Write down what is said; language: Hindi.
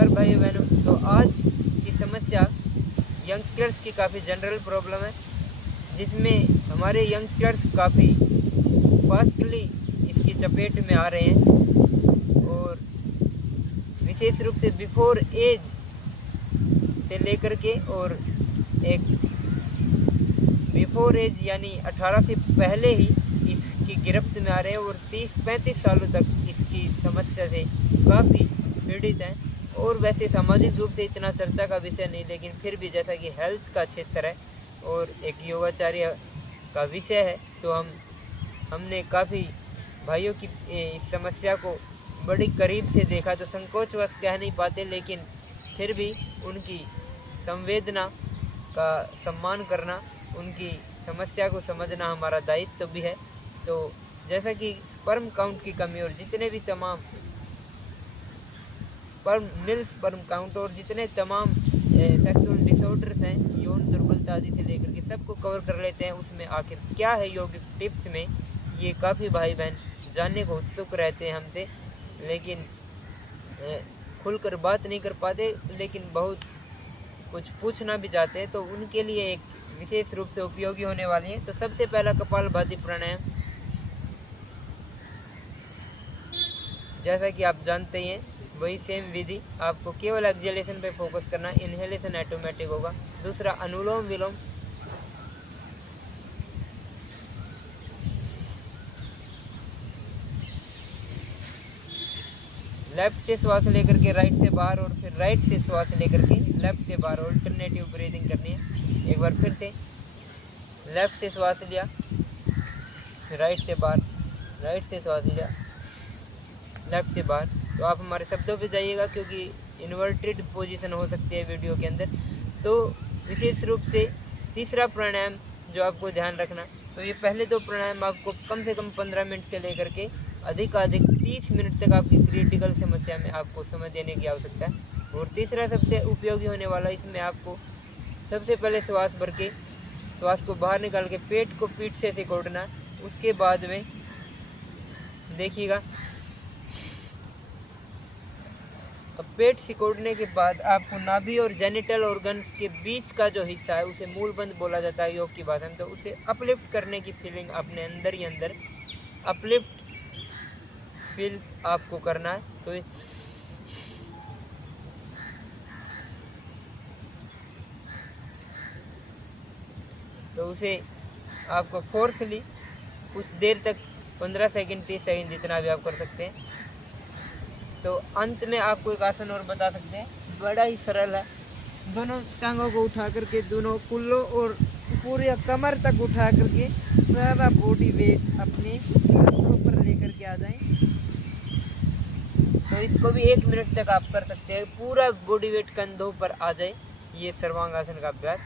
नमस्कार भाई बहनों। तो आज की समस्या यंगस्टर्स की काफ़ी जनरल प्रॉब्लम है, जिसमें हमारे यंगस्टर्स काफ़ी फास्टली इसकी चपेट में आ रहे हैं और विशेष रूप से बिफोर एज से लेकर के और एक बिफोर एज यानी 18 से पहले ही इसकी गिरफ्त में आ रहे हैं और 30-35 सालों तक इसकी समस्या से काफ़ी पीड़ित हैं। और वैसे सामाजिक रूप से इतना चर्चा का विषय नहीं, लेकिन फिर भी जैसा कि हेल्थ का क्षेत्र है और एक योगाचार्य का विषय है, तो हमने काफ़ी भाइयों की इस समस्या को बड़ी करीब से देखा। तो संकोचवश कह नहीं पाते, लेकिन फिर भी उनकी संवेदना का सम्मान करना, उनकी समस्या को समझना हमारा दायित्व भी है। तो जैसा कि स्पर्म काउंट की कमी और जितने भी तमाम स्पर्म काउंट और जितने तमाम सेक्सुअल डिसऑर्डर्स हैं, यौन दुर्बलता आदि से लेकर के सबको कवर कर लेते हैं। उसमें आखिर क्या है यौगिक टिप्स में, ये काफ़ी भाई बहन जानने को उत्सुक रहते हैं हमसे, लेकिन खुलकर बात नहीं कर पाते, लेकिन बहुत कुछ पूछना भी चाहते हैं। तो उनके लिए एक विशेष रूप से उपयोगी होने वाली है। तो सबसे पहला कपालभाति प्राणायाम, जैसा कि आप जानते ही हैं वही सेम विधि, आपको केवल एक्सहेलेशन पे फोकस करना, इनहेलेशन ऑटोमेटिक होगा। दूसरा अनुलोम विलोम, लेफ्ट से श्वास लेकर के राइट से बाहर और फिर राइट से श्वास लेकर के लेफ्ट से बाहर, ऑल्टरनेटिव ब्रीदिंग करनी है। एक बार फिर से लेफ्ट से श्वास लिया, फिर राइट से बाहर, राइट से श्वास लिया, लेफ्ट से बाहर। तो आप हमारे शब्दों पे जाइएगा, क्योंकि इन्वर्टेड पोजीशन हो सकती है वीडियो के अंदर। तो विशेष रूप से तीसरा प्राणायाम जो आपको ध्यान रखना, तो ये पहले दो प्राणायाम आपको कम से कम 15 मिनट से लेकर के अधिक 30 मिनट तक आपकी क्रिटिकल समस्या में आपको समय देने की आवश्यकता है। और तीसरा सबसे उपयोगी होने वाला, इसमें आपको सबसे पहले श्वास भर के श्वास को बाहर निकाल के पेट को पीठ से सिकोड़ना। उसके बाद में देखिएगा, अब पेट सिकोड़ने के बाद आपको नाभि और जेनिटल ऑर्गन्स के बीच का जो हिस्सा है उसे मूलबंध बोला जाता है योग की भाषा में। तो उसे अपलिफ्ट करने की फीलिंग अपने अंदर ही अंदर अपलिफ्ट फील आपको करना है। तो उसे आपको फोर्सली कुछ देर तक 15 सेकंड 30 सेकंड जितना भी आप कर सकते हैं। तो अंत में आपको एक आसन और बता सकते हैं, बड़ा ही सरल है। दोनों टांगों को उठा करके, दोनों कुल्लों और पूरे कमर तक उठा करके सारा बॉडी वेट अपने हाथों पर लेकर के आ जाएं। तो इसको भी 1 मिनट तक आप कर सकते हैं, पूरा बॉडी वेट कंधों पर आ जाए। ये सर्वांग आसन का अभ्यास।